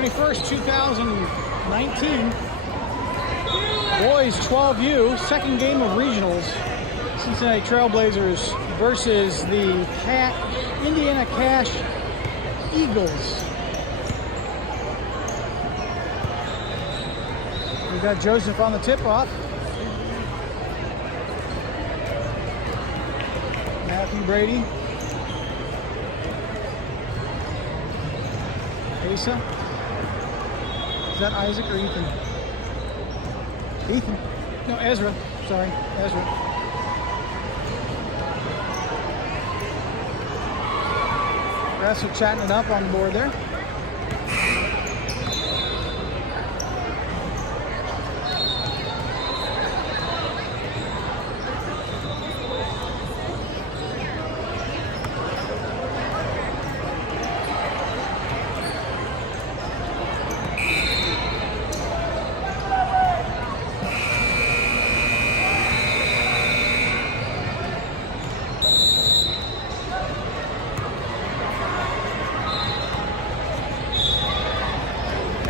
21st, 2019. Boys 12U, second game of regionals. Cincinnati Trailblazers versus the Indiana Cash Eagles. We got Joseph on the tip-off. Matthew Brady. Asa. Is that Isaac or Ethan? Ethan. No, Ezra. Sorry, Ezra. Refs are chatting it up on the board there.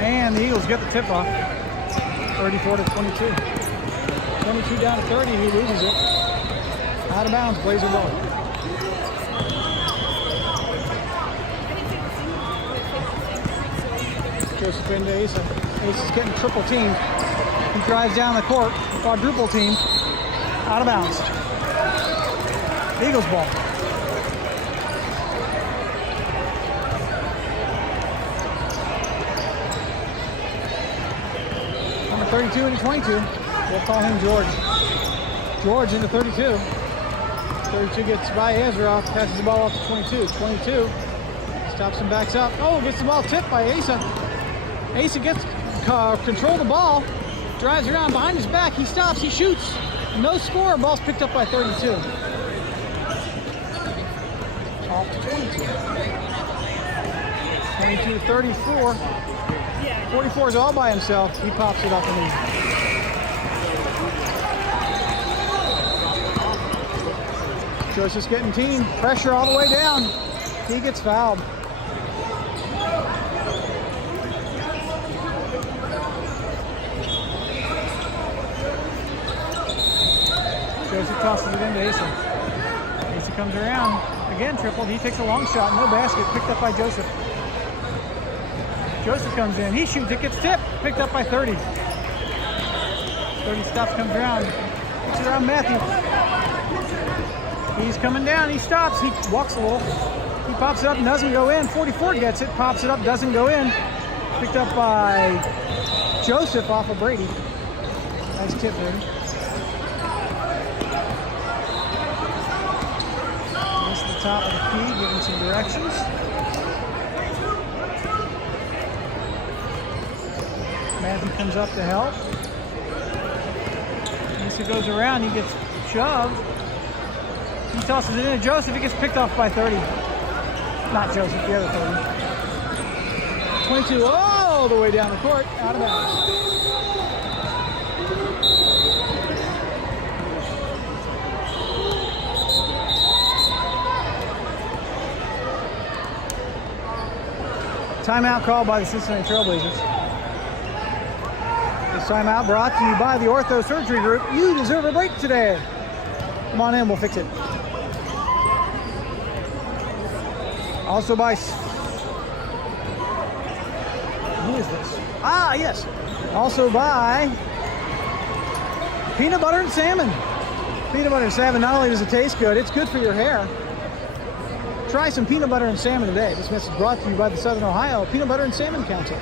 And the Eagles get the tip-off, 34-22. 22 down to 30, he loses it. Out of bounds, Blazer ball. Joseph into Asa. Asa's getting triple teamed. He drives down the court, quadruple team. Out of bounds. Eagles ball. Number 32 into 22. We'll call him George. George into 32. 32 gets by Ezra, passes the ball off to 22. 22 stops and backs up. Oh, gets the ball tipped by Asa. Asa gets control of the ball, drives around behind his back. He stops, he shoots. No score. Ball's picked up by 32. Off to 22. 22 to 34. 44 is all by himself. He pops it up and in. Joseph's getting team. Pressure all the way down. He gets fouled. Joseph tosses it into Asa. Asa comes around. Again, tripled. He takes a long shot. No basket. Picked up by Joseph. Joseph comes in. He shoots. It gets tipped. Picked up by 30. 30 stops, comes around. It's around Matthew. He's coming down. He stops. He walks a little. He pops it up and doesn't go in. 44 gets it. Pops it up. Doesn't go in. Picked up by Joseph off of Brady. Nice tip there. Missed the top of the key. Giving some directions. Matthew comes up to help. Asa goes around, he gets shoved. He tosses it into Joseph, he gets picked off by 30. Not Joseph, the other 30. 22 all the way down the court, out of bounds. Timeout called by the Cincinnati Trailblazers. This timeout brought to you by the Ortho Surgery Group. You deserve a break today. Come on in, we'll fix it. Also by... Who is this? Ah, yes. Also by Peanut Butter and Salmon. Peanut Butter and Salmon, not only does it taste good, it's good for your hair. Try some Peanut Butter and Salmon today. This message brought to you by the Southern Ohio Peanut Butter and Salmon Council.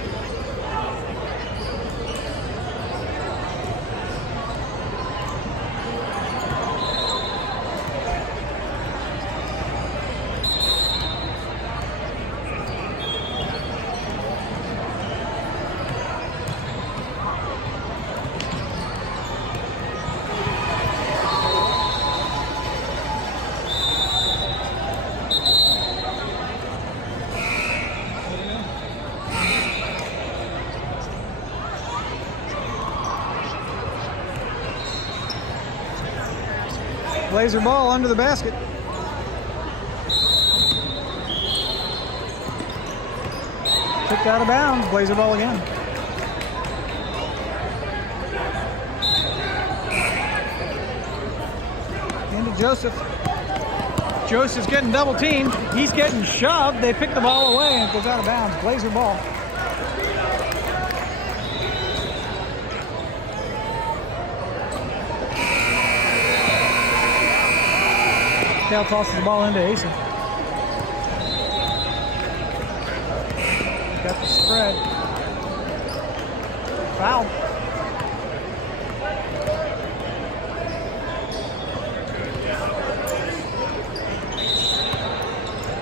Blazer ball under the basket. Kicked out of bounds. Blazer ball again. Into Joseph. Joseph's getting double teamed. He's getting shoved. They pick the ball away and it goes out of bounds. Blazer ball. Cal tosses the ball into Asa. Got the spread. Foul.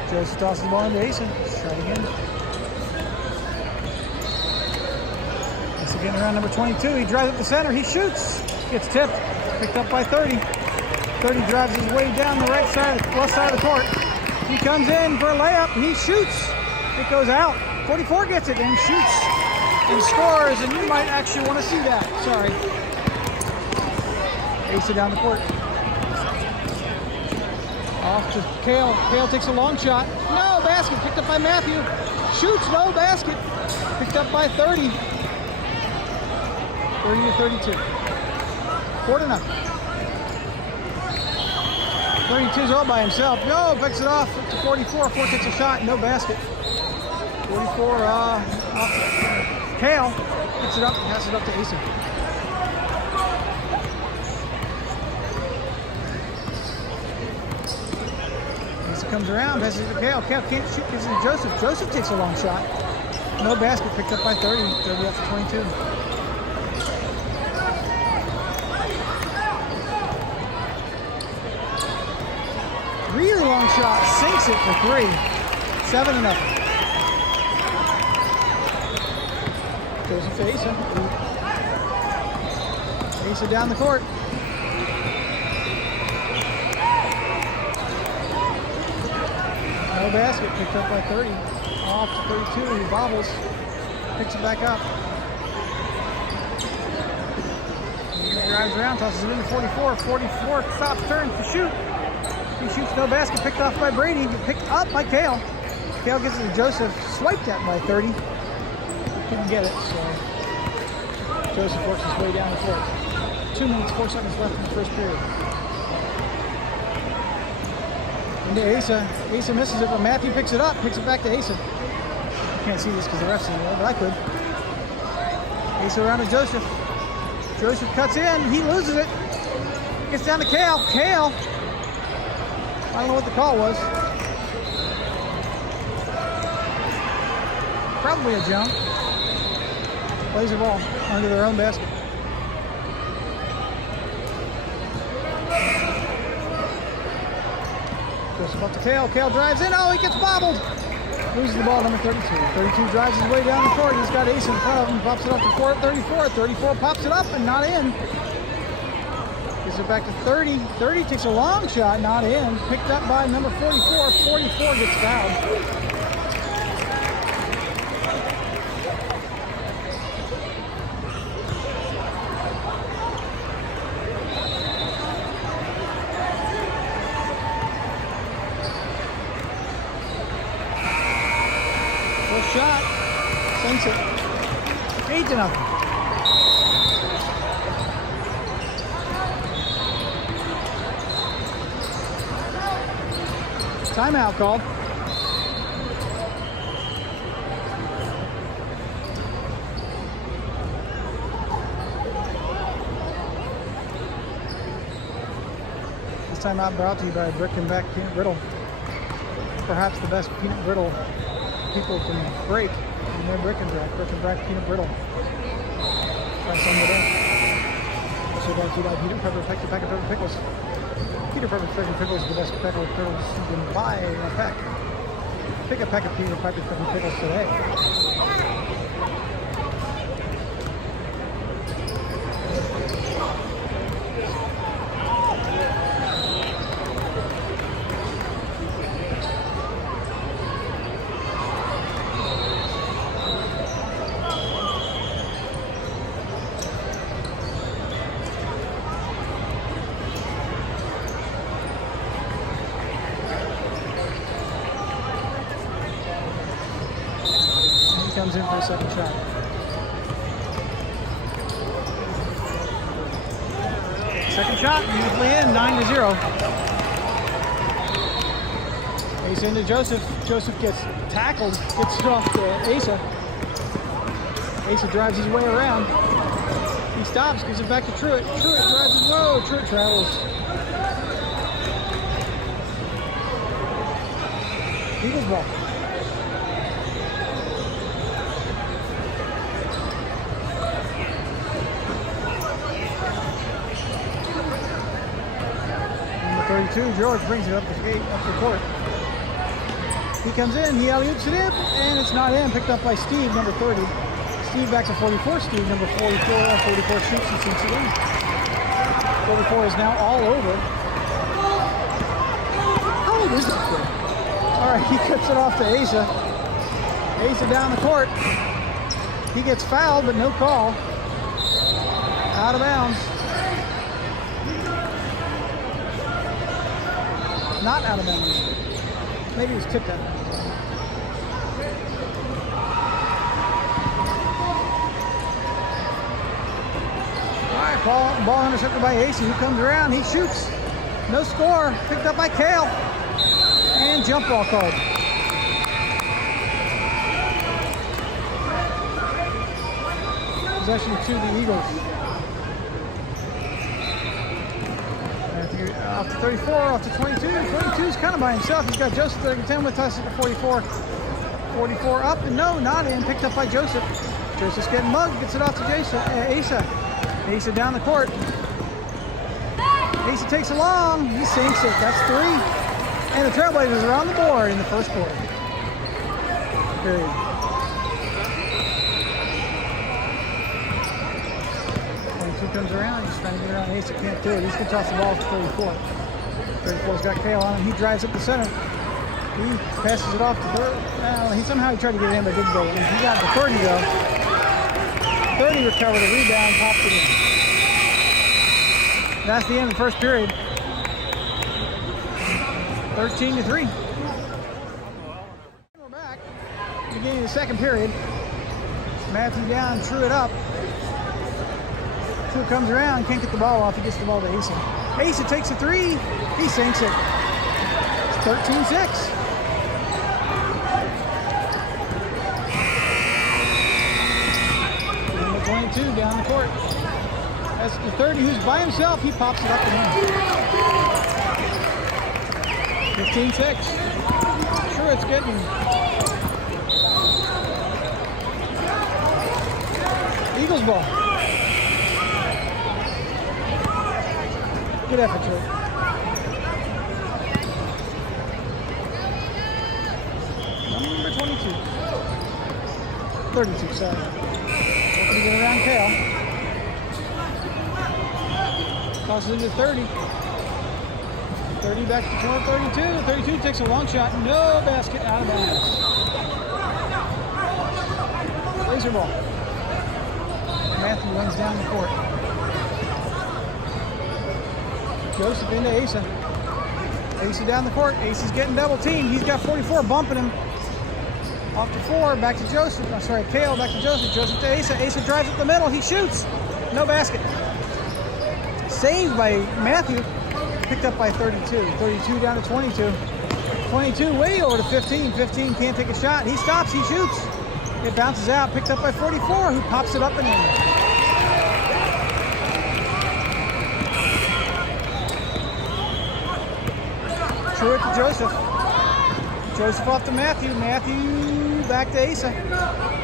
Joseph tosses the ball into Asa. Let's try it again. Asa getting around number 22. He drives up the center. He shoots. Gets tipped. Picked up by 30. 30 drives his way down the right side, left side of the court. He comes in for a layup. He shoots. It goes out. 44 gets it and shoots and scores. And you might actually want to see that. Sorry. Asa down the court. Off to Kale. Kale takes a long shot. No basket. Picked up by Matthew. Shoots. No basket. Picked up by 30. 30 to 32. 4-0. 32's all by himself. No, picks it off to 44. 4 takes a shot. No basket. 44. Kale picks it up. Passes it up to Asa. Asa comes around. Passes it to Kale. Kale can't shoot. Gives it to Joseph. Joseph takes a long shot. No basket. Picked up by 30. 30 up to 22. Really long shot, sinks it for 3. 7-0. Joseph to Asa. Asa down the court. No basket, picked up by 30. Off to 32, he bobbles. Picks it back up. He drives around, tosses it into 44. 44 stops, turns to shoot. He shoots, no basket, picked off by Brady, picked up by Kale. Kale gets it to Joseph, swiped at by 30. Couldn't get it, so Joseph works his way down the court. 2 minutes, 4 seconds left in the first period. Into Asa. Asa misses it, but Matthew picks it up, picks it back to Asa. You can't see this because the ref's in there, but I could. Asa around to Joseph. Joseph cuts in, he loses it. Gets down to Kale. Kale. I don't know what the call was. Probably a jump. Plays the ball under their own basket. Joseph up to Kale. Kale drives in. Oh, he gets bobbled. Loses the ball, number 32. 32 drives his way down the court. He's got Ace in front of him. Pops it up to 34. 34 pops it up and not in. Gives it back to 30. 30 takes a long shot, not in. Picked up by number 44. 44 gets fouled. First shot. Sinks it. 8-0. Timeout called. This timeout brought to you by Brick and Back Peanut Brittle. Perhaps the best peanut brittle people can break in their Brick and Back Peanut Brittle. Try some today. Also brought to you by Peter Pepper, Effective Pack of Pepper Pickles. Peter Pepper Pickles is the best pepper pickles you can buy in a pack. Pick a pack of Peter Pepper Pickles today. comes in for a second shot. Second shot, beautifully in, 9-0. Asa into Joseph. Joseph gets tackled, gets it off to Asa. Asa drives his way around. He stops, gives it back to Truitt. Truitt drives his low. Truitt travels. Eagles ball. Number 32, George brings it up the gate, up the court. He comes in, he alley-oops it in, and it's not in. Picked up by Steve, number 30. Steve back to 44. Steve, number 44. 44 shoots and sinks it in. 44 is now all over. How old is this kid? All right, he cuts it off to Asa. Asa down the court. He gets fouled, but no call. Out of bounds. Not out of bounds. Maybe it was tipped out. All right, ball intercepted by Asa. He comes around, he shoots. No score. Picked up by Kale. And jump ball called. Possession to the Eagles. Off to 34, off to 22. 22 is kind of by himself. He's got Joseph there at 10 with us at the 44. 44 up and no, not in. Picked up by Joseph. Joseph's getting mugged. Gets it off to Asa. Asa down the court. Asa takes it long. He sinks it. That's 3. And the Trailblazers are on the board in the first quarter. Period. He comes around, he's trying to get around Asa, can't do it. He's going to toss the ball to 34. 34's got Kale on him. He drives up the center. He passes it off to third. Somehow he tried to get it in, but didn't go in. He got the 30 though. 30 recovered a rebound, popped it in. That's the end of the first period. 13-3. We're back. Beginning of the second period. Matthew down, Truitt up. Truitt comes around, can't get the ball off. He gets the ball to Asa. Asa takes a 3. He sinks it. It's 13-6. Number 22 down the court. That's the 30 who's by himself. He pops it up and in. 15-6. Sure, it's getting Eagles ball. Good effort to it. Number 22. 32, sorry. Hoping to get around Kale. Tosses into 30. 30 back to 32. 32 takes a long shot. No basket, out of bounds. Blazer ball. Matthew runs down the court. Joseph into Asa. Asa down the court. Asa's getting double teamed. He's got 44 bumping him. Off to 4, back to Joseph. I'm sorry, Kale, back to Joseph. Joseph to Asa. Asa drives up the middle. He shoots. No basket. Saved by Matthew. Picked up by 32. 32 down to 22. 22 way over to 15. 15 can't take a shot. He stops. He shoots. It bounces out. Picked up by 44, who pops it up and in. Truitt to Joseph. Joseph off to Matthew. Matthew back to Asa.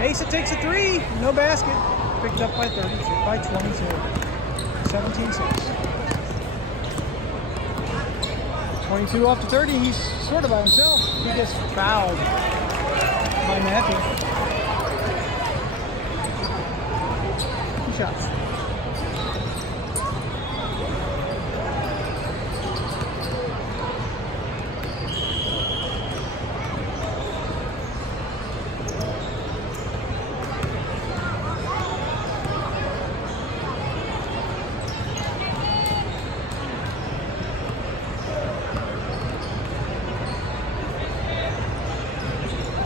Asa takes a 3. No basket. Picked up by 32. By 22. 17-6. 22 off to 30. He's sort of by himself. He gets fouled by Matthew. 2 shots.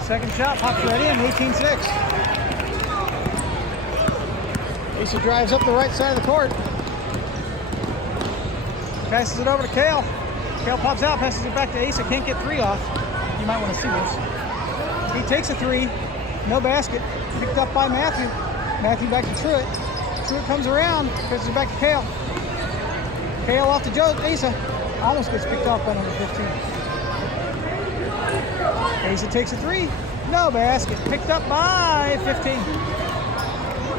Second shot pops right in, 18-6. Asa drives up the right side of the court. Passes it over to Kale. Kale pops out, passes it back to Asa. Can't get three off. You might want to see this. He takes a three. No basket. Picked up by Matthew. Matthew back to Truitt. Truitt comes around, passes it back to Kale. Kale off to Asa. Almost gets picked off by number 15. Asa takes a three. No basket. Picked up by 15.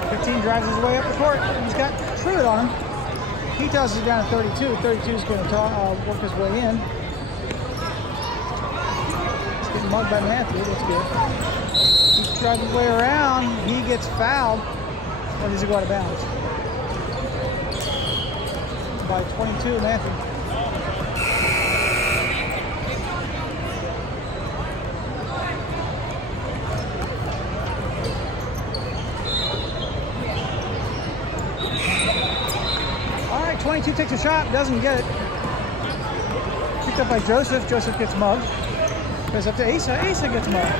15 drives his way up the court. He's got Truitt on him. He tosses it down to 32. 32 is going to work his way in. He's getting mugged by Matthew. That's good. He's driving his way around. He gets fouled. Or does he go out of bounds? By 22, Matthew. All right, 22 takes a shot, doesn't get it. Picked up by Joseph. Joseph gets mugged. Goes up to Asa. Asa gets mugged.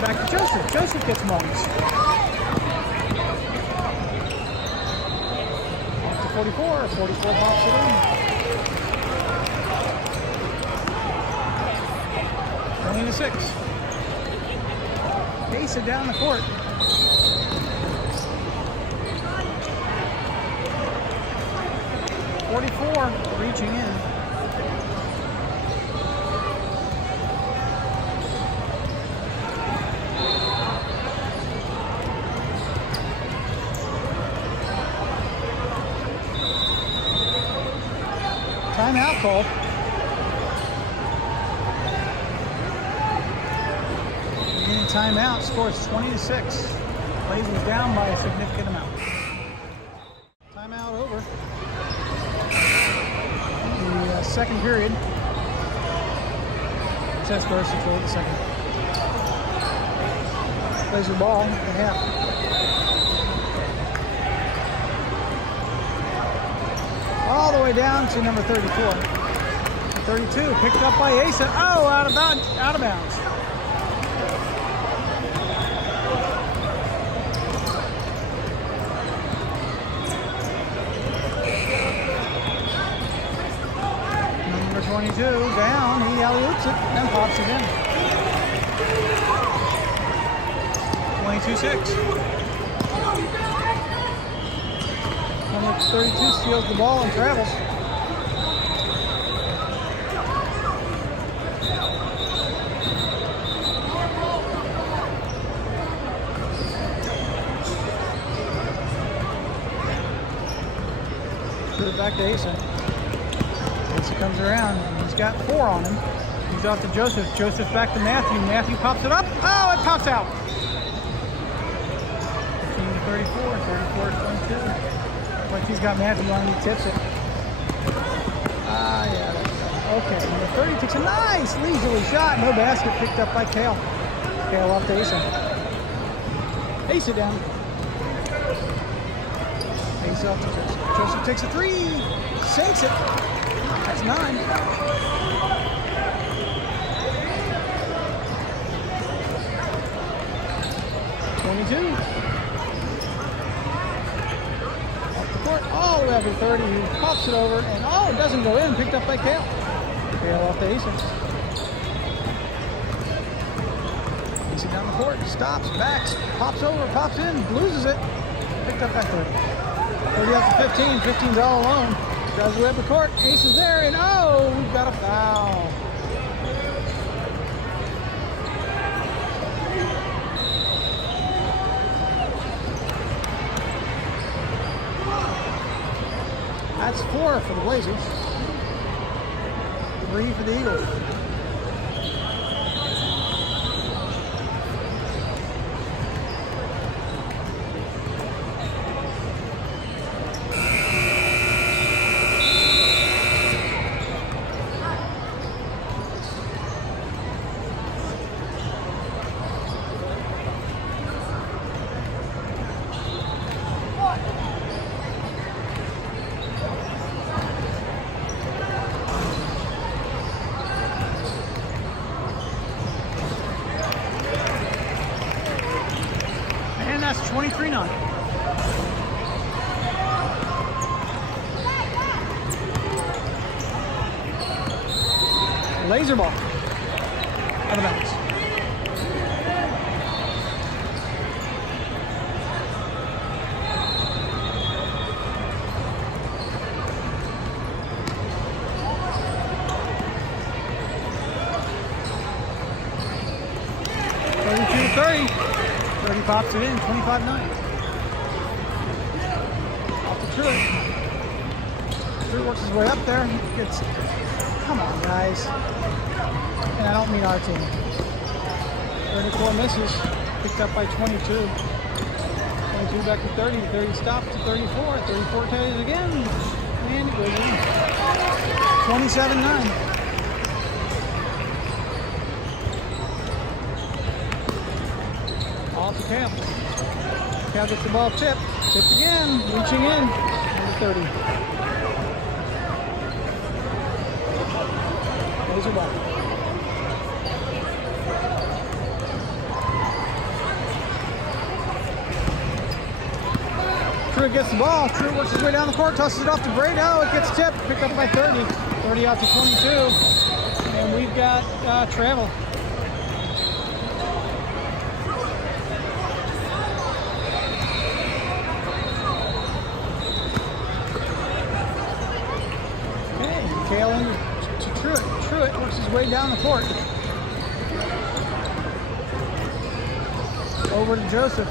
Back to Joseph. Joseph gets mugged. 44 pops it in. 20-6. Asa down the court. .44 reaching in. Timeout call. Getting a timeout, scores 20-6. Blazers down by a significant amount. Timeout over. The second period. Chestburst controlled the second. Blazer ball at half. All the way down to number 34. 32, picked up by Asa. Oh, out of bounds. Number 22, down. He alley-oops it and pops it in. 22-6. Number 32 steals the ball and travels. Put it back to Asa. Asa comes around and he's got 4 on him. He's off to Joseph. Joseph back to Matthew. Matthew pops it up. Oh, it pops out. 15-34, 34-22. Like he's got Matthew on him, he tips it. Yeah. Okay, number 30 takes a nice leisurely shot. No basket, picked up by Kale. Kale off to Asa. Asa down. Asa off to Joseph. Joseph takes a 3. Sinks it. That's 9. All the way up to 30, he pops it over, and it doesn't go in, picked up by Kale. Kale off to Asa. Asa down the court, stops, backs, pops over, pops in, loses it, picked up by 30. 30 up to 15, 15's all alone. Drives the way up the court, Asa's there, and we've got a foul. That's 4 for the Blazers. 3 for the Eagles. that's 23-9. Laser ball. Out of bounds. Pops it in, 25-9. Off to Truitt. Truitt works his way up there. Gets, come on, guys. And I don't mean our team. 34 misses. Picked up by 22. 22 back to 30. 30 stops to 34. 34 carries again. And it goes in. 27-9. Off to Cal. Cal gets the ball tipped. Tipped again. Reaching in. Number 30. Laser ball. Truitt gets the ball. Truitt works his way down the court. Tosses it off to Brady. Oh, it gets tipped. Picked up by 30. 30 out to 22. And we've got travel. Tail in to Truitt. Truitt works his way down the court. Over to Joseph.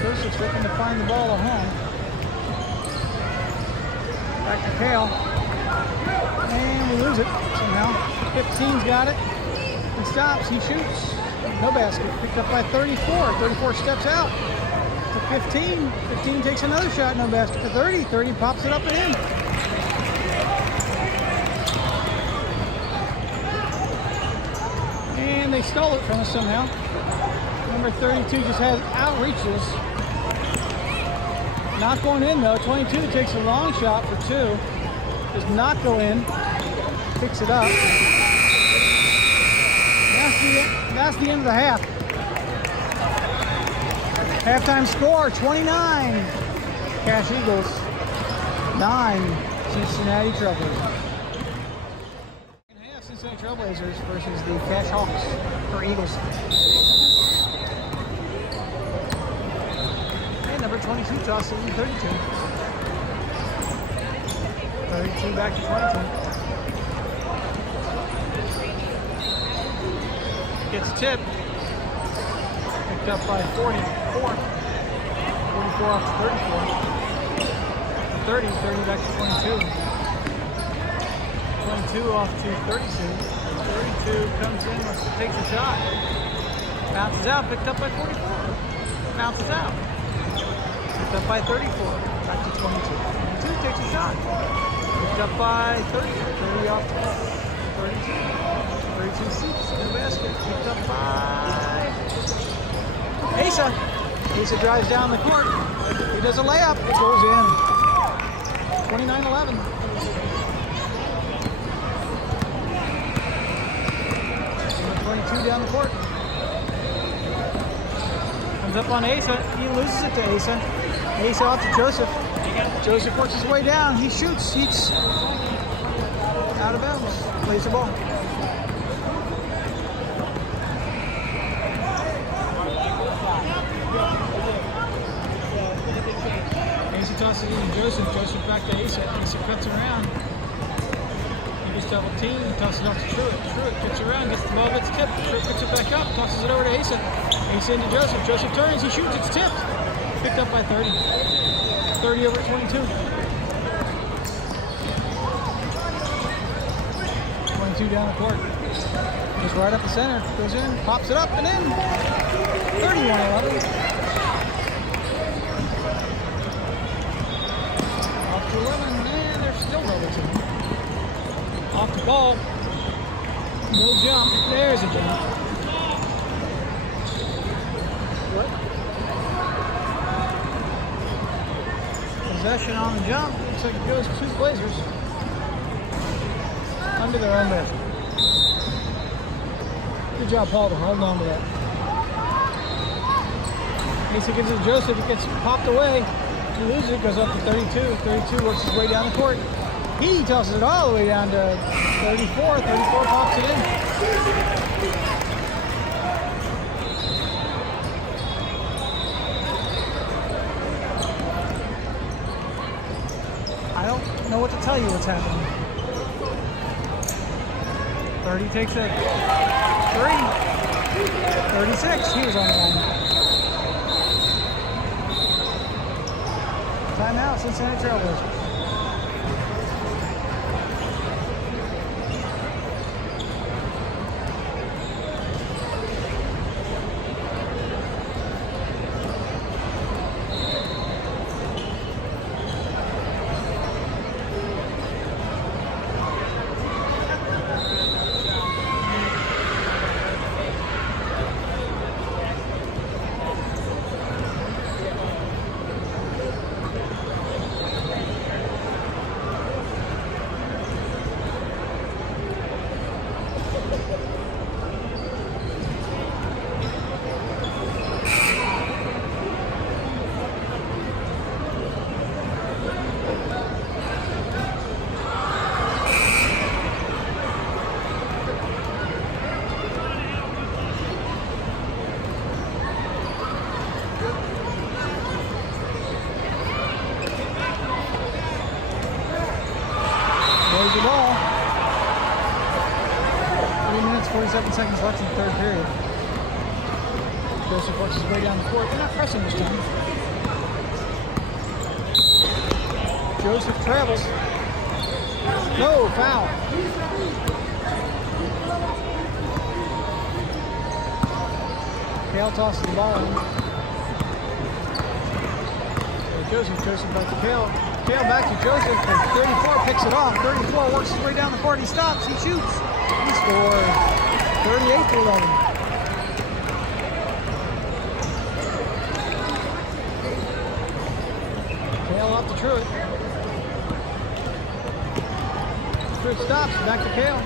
Joseph's looking to find the ball at home. Back to Kale. And we lose it somehow. 15's got it. He stops. He shoots. No basket. Picked up by 34. 34 steps out to 15. 15 takes another shot. No basket to 30. 30 pops it up and in. They stole it from us somehow. Number 32 just has outreaches. Not going in though. 22 takes a long shot for 2. Does not go in. Picks it up. That's the end of the half. Halftime score 29. Cash Eagles 9. Cincinnati Trailblazers. Cincinnati Trailblazers versus the Cash Hawks or Eagles. And number 22 tosses in 32. 32 back to 22. Gets tipped. Picked up by 44. 44 off to 34. 30, 30 back to 22. 22 off to 32. 32 comes in, takes a shot. Bounces out, picked up by 44. Bounces out. Picked up by 34. Back to 22. 22 takes a shot. Picked up by 30. 30 off to 32. 32 seats in the basket. Picked up by Asa. Asa drives down the court. He does a layup. It goes in. 29-11. 22 down the court. Comes up on Asa. He loses it to Asa. Asa off to Joseph. Joseph works his way down. He shoots. He's out of bounds. Plays the ball. Asa tosses it in to Joseph. Joseph back to Asa. Asa cuts around. Double team, tosses it off to Truitt. Truitt gets around, gets the ball, gets tipped. Truitt picks it back up, tosses it over to Asa. Asa into Joseph. Joseph turns, he shoots, it's tipped. Picked up by 30. 30 over 22. 22 down the court. Goes right up the center, goes in, pops it up, and in. 31-11. Off to 11, and there's still no return. Off the ball. No jump. There's a jump. What? Possession on the jump. Looks like it goes to the Blazers. Under their own basket. Good job, Paul, to hold on to that. Macy gives it to Joseph. It gets popped away. He loses it. Goes up to 32. 32 works his way down the court. He tosses it all the way down to 34. 34 pops it in. I don't know what to tell you what's happening. 30 takes a 3. 36. He was on the line. Timeout, Cincinnati Trailblazers. The ball. 3 minutes, 47 seconds left in the third period. Joseph works his way down the court. They're not pressing this time. Joseph travels. No, foul. Kale tosses the ball in. Joseph back to Kale. Kale back to Joseph, and 34 picks it off. 34 works his way down the court. He stops. He shoots. He scores. 38-11. Kale off to Truitt. Truitt stops. Back to Kale.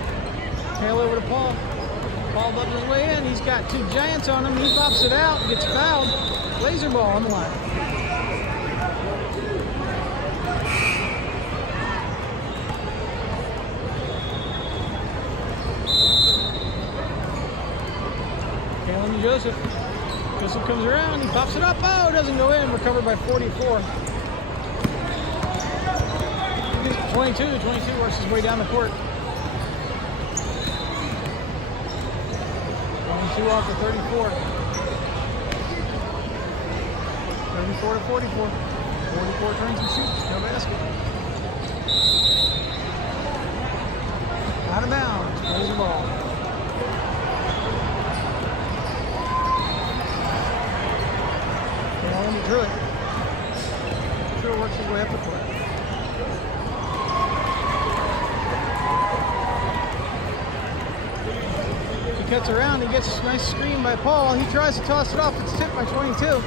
Kale over to Paul. Paul bubbles his way in. He's got two giants on him. He pops it out. Gets fouled. Laser ball on the line. Joseph. Joseph comes around, he pops it up. Oh, doesn't go in. Recovered by 44. 22 works his way down the court. 22 off to 34. 34 to 44. 44 turns and shoots. No basket. Out of bounds. Plays the ball. Truitt. Truitt works his way up the court. He cuts around. He gets a nice screen by Paul. He tries to toss it off. It's tipped by 22.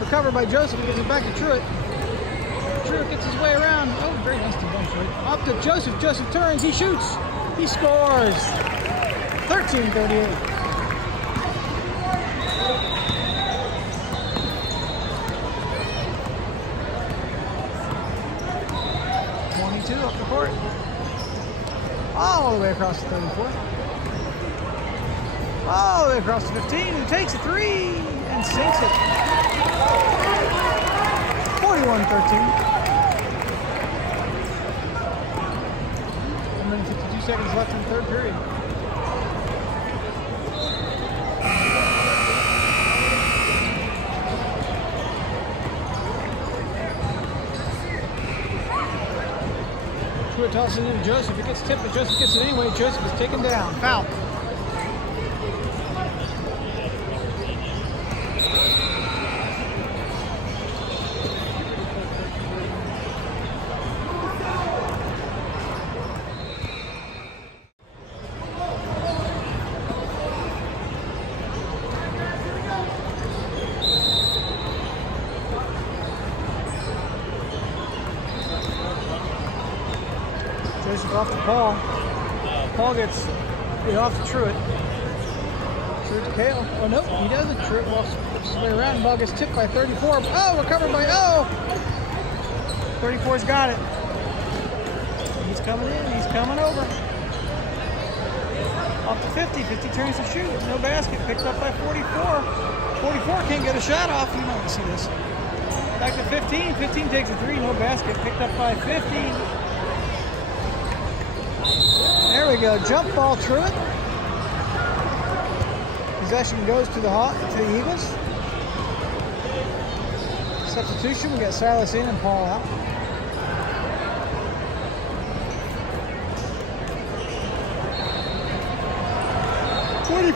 Recovered by Joseph. He gives it back to Truitt. Truitt gets his way around. Oh, very nice to bench, Truitt. Up to Joseph. Joseph turns. He shoots. He scores. 13-38. 22 up the court. All the way across the 34. All the way across the 15. He takes a three and sinks it. 41-13. 1 minute 52 seconds left in the third period. Truitt tosses it into Joseph. It gets tipped, but Joseph gets it anyway. Joseph is taken down. Foul. Joseph off to Paul. Paul gets it off to Truitt. Truitt to Kale. Oh, no, he doesn't. Truitt walks his way around. The ball gets tipped by 34. Oh, recovered by, 34's got it. He's coming in. He's coming over. Off to 50. 50 turns to shoot. No basket. Picked up by 44. 44 can't get a shot off. You might see this. Back to 15. 15 takes a three. No basket. Picked up by 50. There we go. Jump ball, Truitt. Possession goes to the Eagles. Substitution. We got Silas in and Paul out.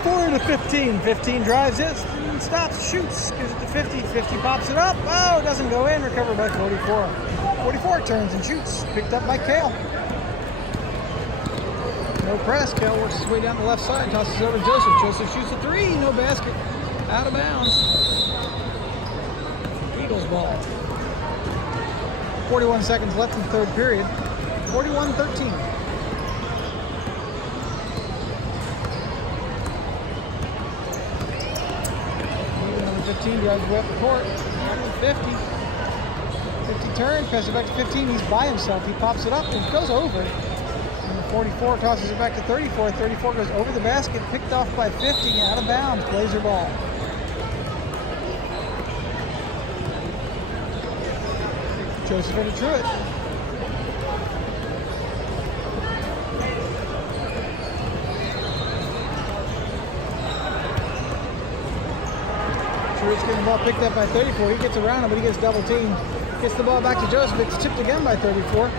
To 15. 15 drives it, stops, shoots, gives it to 50. 50 pops it up. Oh, it doesn't go in. Recovered by 44. 44 turns and shoots. Picked up by Kale. No press. Kale works his way down the left side. Tosses over to Joseph. Joseph shoots a three. No basket. Out of bounds. Eagles ball. 41 seconds left in the third period. 41-13. Drives way up the court. 50. 50 turns, passes it back to 15. He's by himself. He pops it up and goes over. And the 44 tosses it back to 34. 34 goes over the basket, picked off by 50, out of bounds. Blazer ball. Joseph into Truitt. Truitt's getting the ball picked up by 34. He gets around him, but he gets double teamed. Gets the ball back to Joseph. It's tipped again by 34.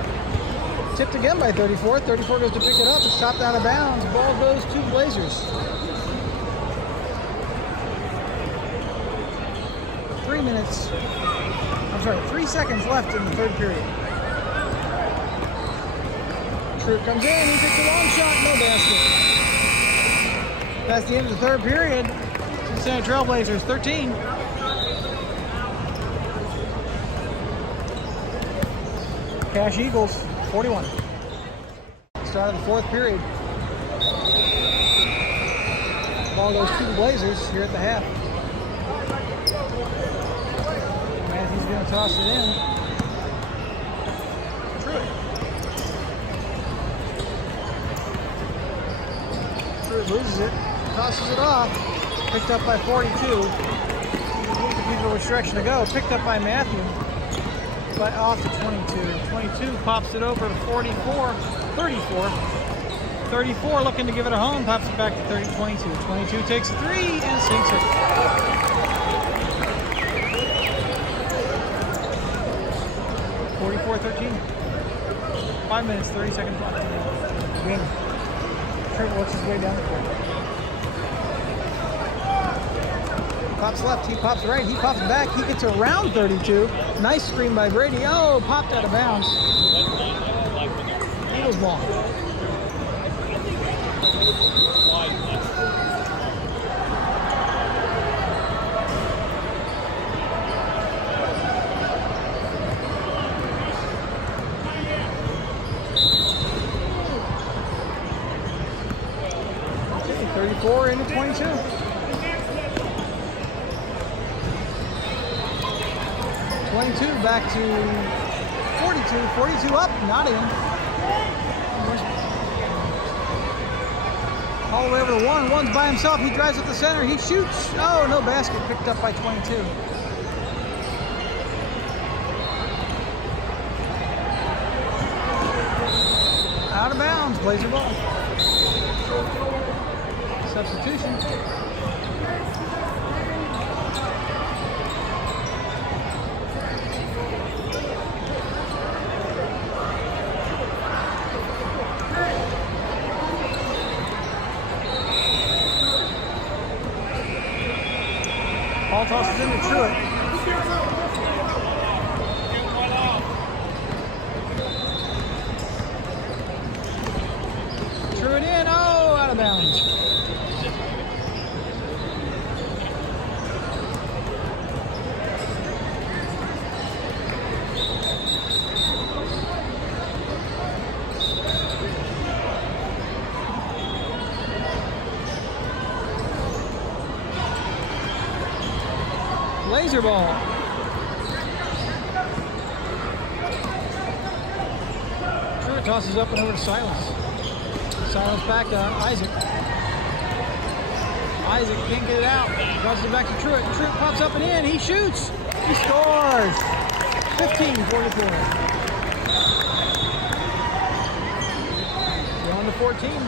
Tipped again by 34. 34 goes to pick it up. It's stopped out of bounds. Ball goes to Blazers. 3 seconds left in the third period. Truitt comes in. He takes a long shot. No basket. That's the end of the third period. Cincinnati Trailblazers 13. Cash Eagles 41. Start of the fourth period. Ball goes to the Blazers here at the half. Matthews going to toss it in. Truitt loses it, tosses it off. Picked up by 42. People with stretching to go. Picked up by Matthew. But off to 22. 22 pops it over to 44. 34. 34 looking to give it a home. Pops it back to 22. 22 takes a three and sinks it. 44-13. 5 minutes, 30 seconds left. Again, Trent works his way down the court. Pops left, he pops right, he pops back, he gets around 32. Nice screen by Brady. Oh, popped out of bounds. Eagles ball. Okay, 34 into 22. 22 back to 42. 42 up, not in. All the way over to one. One's by himself. He drives at the center. He shoots. Oh, no basket. Picked up by 22. Out of bounds. Blazer ball. Substitution. Ball tosses into Truitt. Truitt in. Oh, out of bounds. Blazer ball. Truitt tosses up and over to Silas. Silas back to Isaac. Isaac can't get it out. Tosses it back to Truitt. Truitt pops up and in. He shoots. He scores. 15-44. We're on to 14.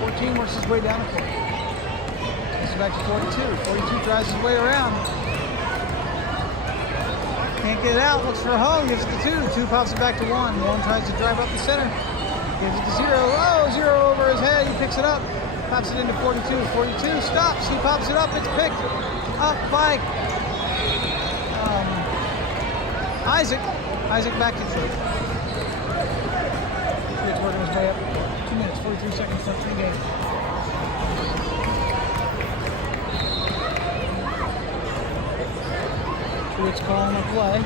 14 works his way down the court. This is back to 42. 42 drives his way around. Can't get it out. Looks for a home. Gives it to 2. 2 pops it back to 1. 1 tries to drive up the center. Gives it to 0. Oh, 0 over his head. He picks it up. Pops it into 42. 42 stops. He pops it up. It's picked up by Isaac. Isaac back to Truitt. Truitt's working his way up. 2 minutes, 43 seconds left in the game. Truitt's calling a play.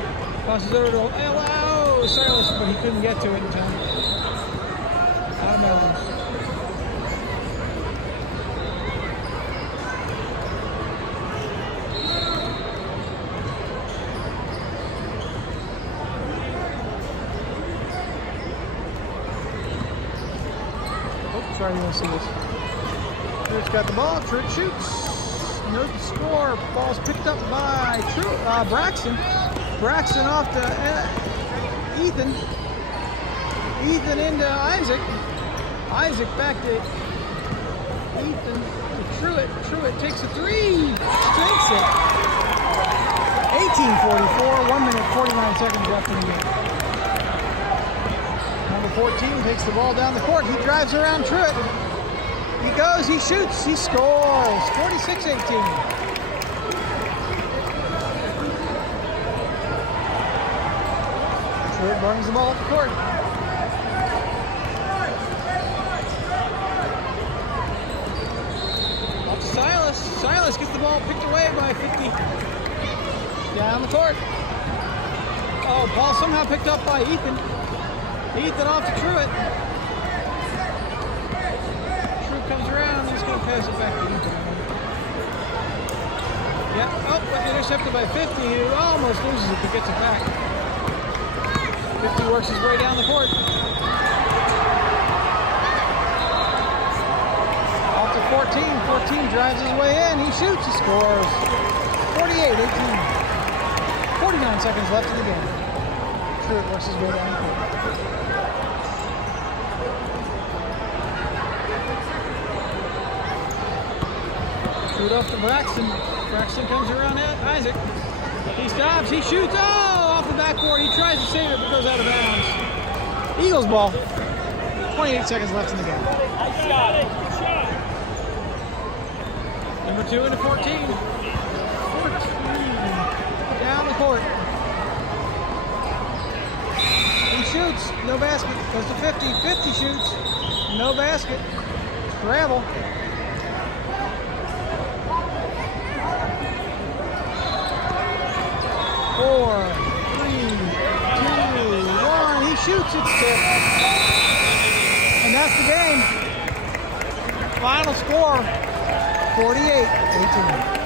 Passes over to Silas, but he couldn't get to it in time. Out of bounds. Sorry, you want to see this. Truitt's got the ball. Truitt shoots. No score. Ball's picked up by Braxton. Braxton off to Ethan. Ethan into Isaac. Isaac back to Ethan to Truitt. Truitt takes a 3. Strikes it. 18-44. 1 minute, 49 seconds left in the game. 14 takes the ball down the court. He drives around Truitt. He goes, he shoots, he scores. 46-18. Truitt brings the ball up the court. Up to Silas. Silas gets the ball picked away by 50. Down the court. Oh, ball somehow picked up by Ethan. Ethan off to Truitt. Truitt comes around. He's going to pass it back to Ethan. Yeah. Oh, but intercepted by 50. He almost loses it, but gets it back. 50 works his way down the court. Off to 14. 14 drives his way in. He shoots. He scores. 48-18. 49 seconds left in the game. Truitt works his way down the court. Shoot off to Braxton. Braxton comes around at Isaac. He stops. He shoots. Oh, off the backboard. He tries to save it, but goes out of bounds. Eagles ball. 28 seconds left in the game. Nice shot. Good shot. Number 2 into 14. 14. Down the court. He shoots. No basket. Goes to 50. 50 shoots. No basket. Scramble. 4, 3, 2, 1. He shoots. It's tipped. And that's the game. Final score, 48-18.